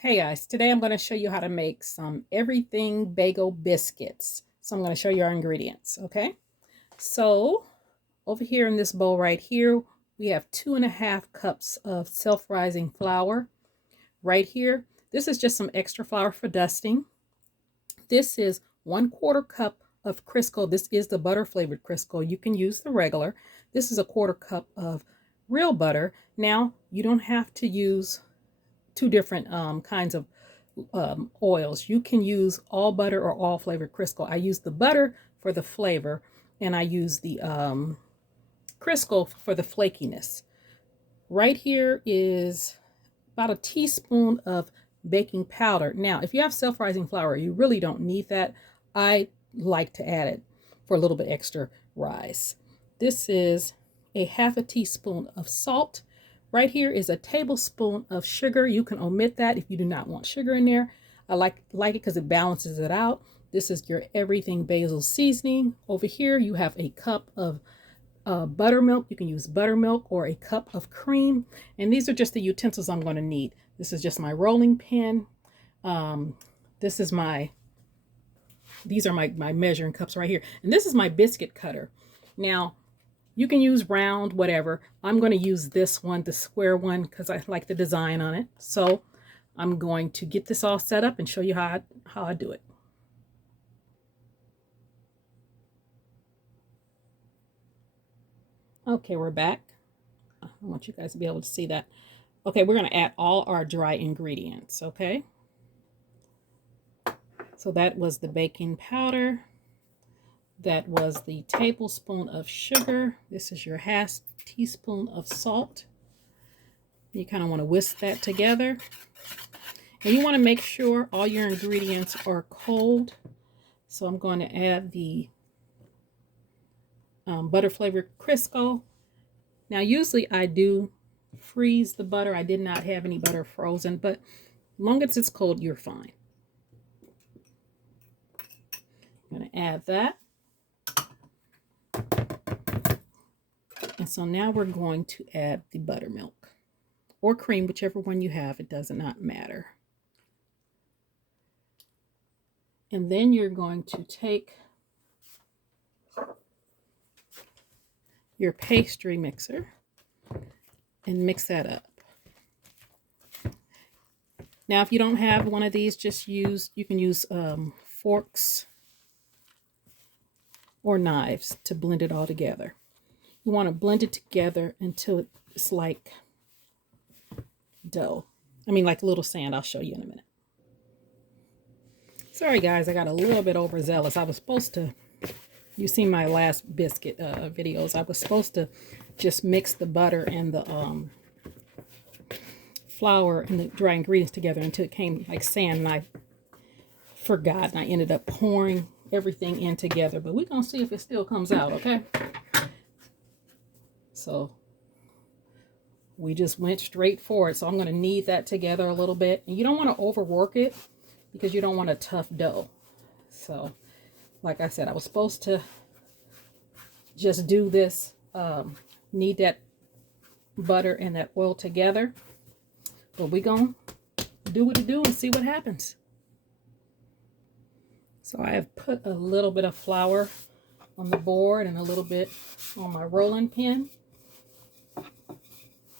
Hey guys, today I'm going to show you how to make some everything bagel biscuits. So I'm going to show you our ingredients, okay? So over here in this bowl right here, we have 2.5 cups of self-rising flour. Right here, this is just some extra flour for dusting. This is 1/4 cup of Crisco. This is the butter flavored Crisco. You can use the regular. This is 1/4 cup of real butter. Now, you don't have to use two different kinds of oils. You can use all butter or all flavored Crisco. I use the butter for the flavor, and I use the Crisco for the flakiness. Right here is about a teaspoon of baking powder. Now, if you have self-rising flour, you really don't need that. I like to add it for a little bit extra rise. This is a 1/2 teaspoon of salt. Right here is a tablespoon of sugar. You can omit that if you do not want sugar in there. I like it because it balances it out. This is your everything basil seasoning. Over here you have a cup of buttermilk. You can use buttermilk or a cup of cream. And these are just the utensils I'm going to need. This is just my rolling pin. These are my measuring cups right here. And this is my biscuit cutter. Now, you can use round, whatever. I'm going to use this one, the square one, because I like the design on it. So I'm going to get this all set up and show you how I do it. Okay, we're back. I want you guys to be able to see that. Okay, we're going to add all our dry ingredients, okay? So that was the baking powder. That was the tablespoon of sugar. This is your 1/2 teaspoon of salt. You kind of want to whisk that together. And you want to make sure all your ingredients are cold. So I'm going to add the butter flavored Crisco. Now, usually I do freeze the butter. I did not have any butter frozen, but as long as it's cold, you're fine. I'm going to add that. And so now we're going to add the buttermilk or cream, whichever one you have. It does not matter. And then you're going to take your pastry mixer and mix that up. Now, if you don't have one of these, you can use forks or knives to blend it all together. You want to blend it together until it's like dough. I mean, like little sand. I'll show you in a minute. Sorry, guys, I got a little bit overzealous. I was supposed to, you seen my last biscuit videos, I was supposed to just mix the butter and the flour and the dry ingredients together until it came like sand, and I forgot, and I ended up pouring everything in together. But we're going to see if it still comes out, okay? So we just went straight for it. So I'm going to knead that together a little bit. And you don't want to overwork it because you don't want a tough dough. So like I said, I was supposed to just do this, knead that butter and that oil together. But we're going to do what it do and see what happens. So I have put a little bit of flour on the board and a little bit on my rolling pin.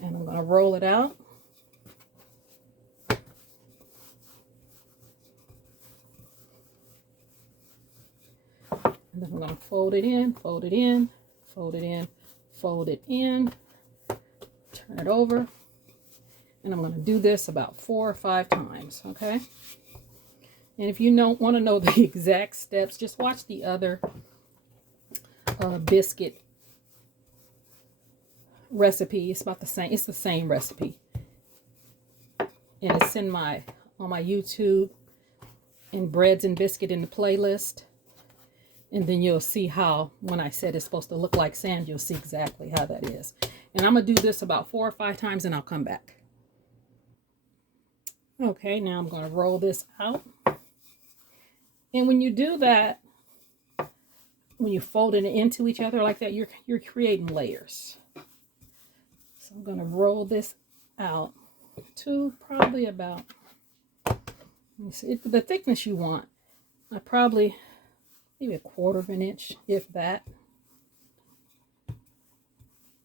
And I'm going to roll it out. And then I'm going to fold it in, fold it in, fold it in, fold it in, turn it over. And I'm going to do this about 4 or 5 times, okay? And if you don't want to know the exact steps, just watch the other biscuit recipe. It's about the same. It's the same recipe, and it's in on my YouTube in breads and biscuit in the playlist. And then you'll see how, when I said it's supposed to look like sand, you'll see exactly how that is. And I'm gonna do this about 4 or 5 times, and I'll come back. Okay, now I'm gonna roll this out. And when you do that, when you fold it into each other like that, you're creating layers. So I'm going to roll this out to probably about the thickness you want. I probably maybe 1/4 of an inch, if that.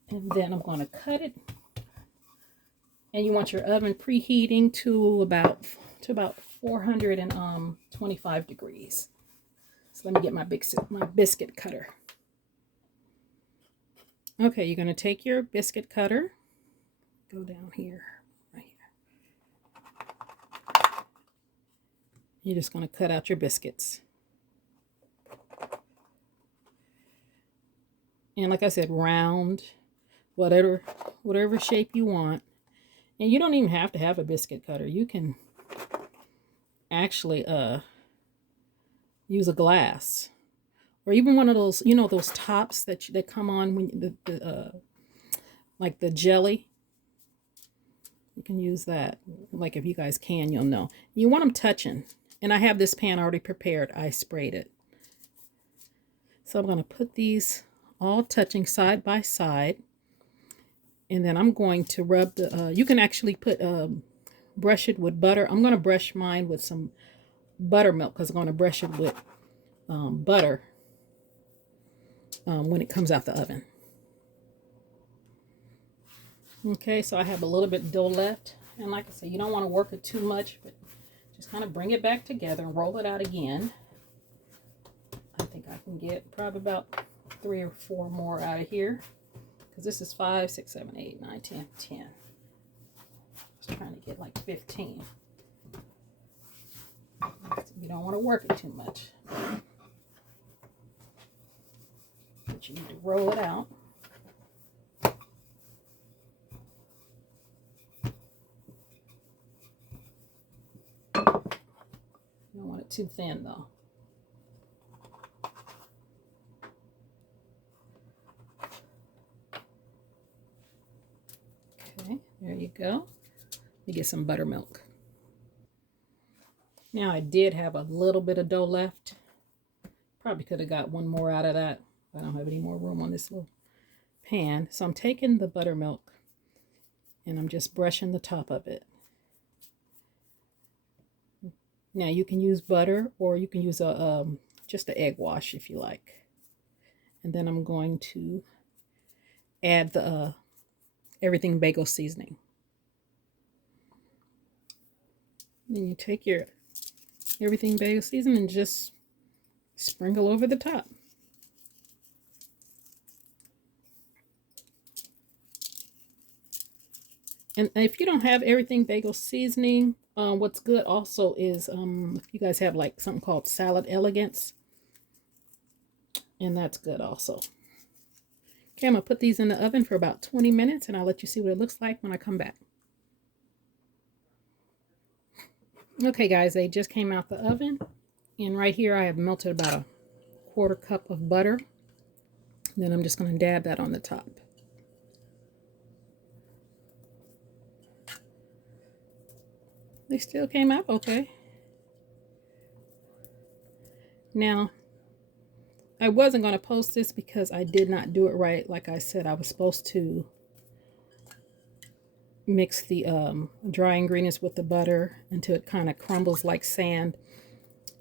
And then I'm going to cut it. And you want your oven preheating to about 425 degrees. So let me get my biscuit cutter. Okay, you're going to take your biscuit cutter, go down here, right here. You're just going to cut out your biscuits. And like I said, round, whatever shape you want. And you don't even have to have a biscuit cutter. You can actually use a glass, or even one of those, you know, those tops that come on when like the jelly. You can use that. Like if you guys can, you'll know. You want them touching. And I have this pan already prepared. I sprayed it. So I'm going to put these all touching side by side. And then I'm going to rub the, you can actually put, brush it with butter. I'm going to brush mine with some buttermilk because I'm going to brush it with butter when it comes out the oven. Okay, so I have a little bit of dough left. And like I said, you don't want to work it too much, but just kind of bring it back together and roll it out again. I think I can get probably about 3 or 4 more out of here. Because this is 5, 6, 7, 8, 9, 10, 10. I was trying to get like 15. You don't want to work it too much. But you need to roll it out. You don't want it too thin though. Okay, there you go. You get some buttermilk. Now I did have a little bit of dough left. Probably could have got one more out of that. I don't have any more room on this little pan. So I'm taking the buttermilk and I'm just brushing the top of it. Now you can use butter or you can use a just an egg wash if you like. And then I'm going to add the everything bagel seasoning. Then you take your everything bagel seasoning and just sprinkle over the top. And if you don't have everything bagel seasoning, what's good also is if you guys have like something called salad elegance, and that's good also. Okay, I'm gonna put these in the oven for about 20 minutes and I'll let you see what it looks like when I come back. Okay guys, they just came out the oven, and right here I have melted about 1/4 cup of butter. And then I'm just going to dab that on the top. They still came out okay. Now, I wasn't going to post this because I did not do it right. Like I said, I was supposed to mix the dry ingredients with the butter until it kind of crumbles like sand.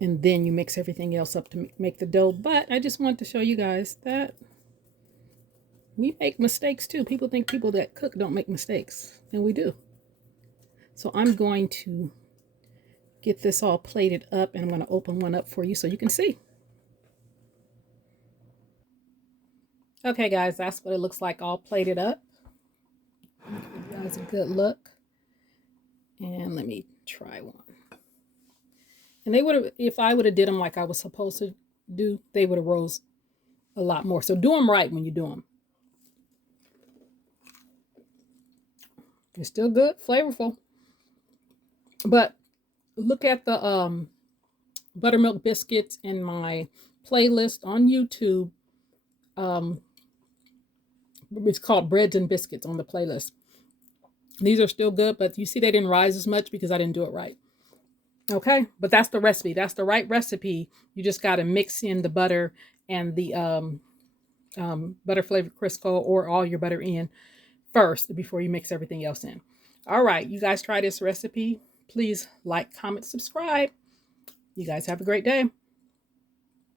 And then you mix everything else up to make the dough. But I just wanted to show you guys that we make mistakes too. People think people that cook don't make mistakes. And we do. So I'm going to get this all plated up, and I'm going to open one up for you so you can see. Okay guys, that's what it looks like all plated up. Give you guys a good look. And let me try one. And they would have, if I would have did them like I was supposed to do, they would have rose a lot more. So do them right when you do them. They're still good, flavorful. But look at the buttermilk biscuits in my playlist on YouTube. It's called Breads and Biscuits on the playlist. These are still good, but you see they didn't rise as much because I didn't do it right. Okay, but that's the recipe. That's the right recipe. You just got to mix in the butter and the butter flavored Crisco or all your butter in first before you mix everything else in. All right, you guys try this recipe. Please like, comment, subscribe. You guys have a great day.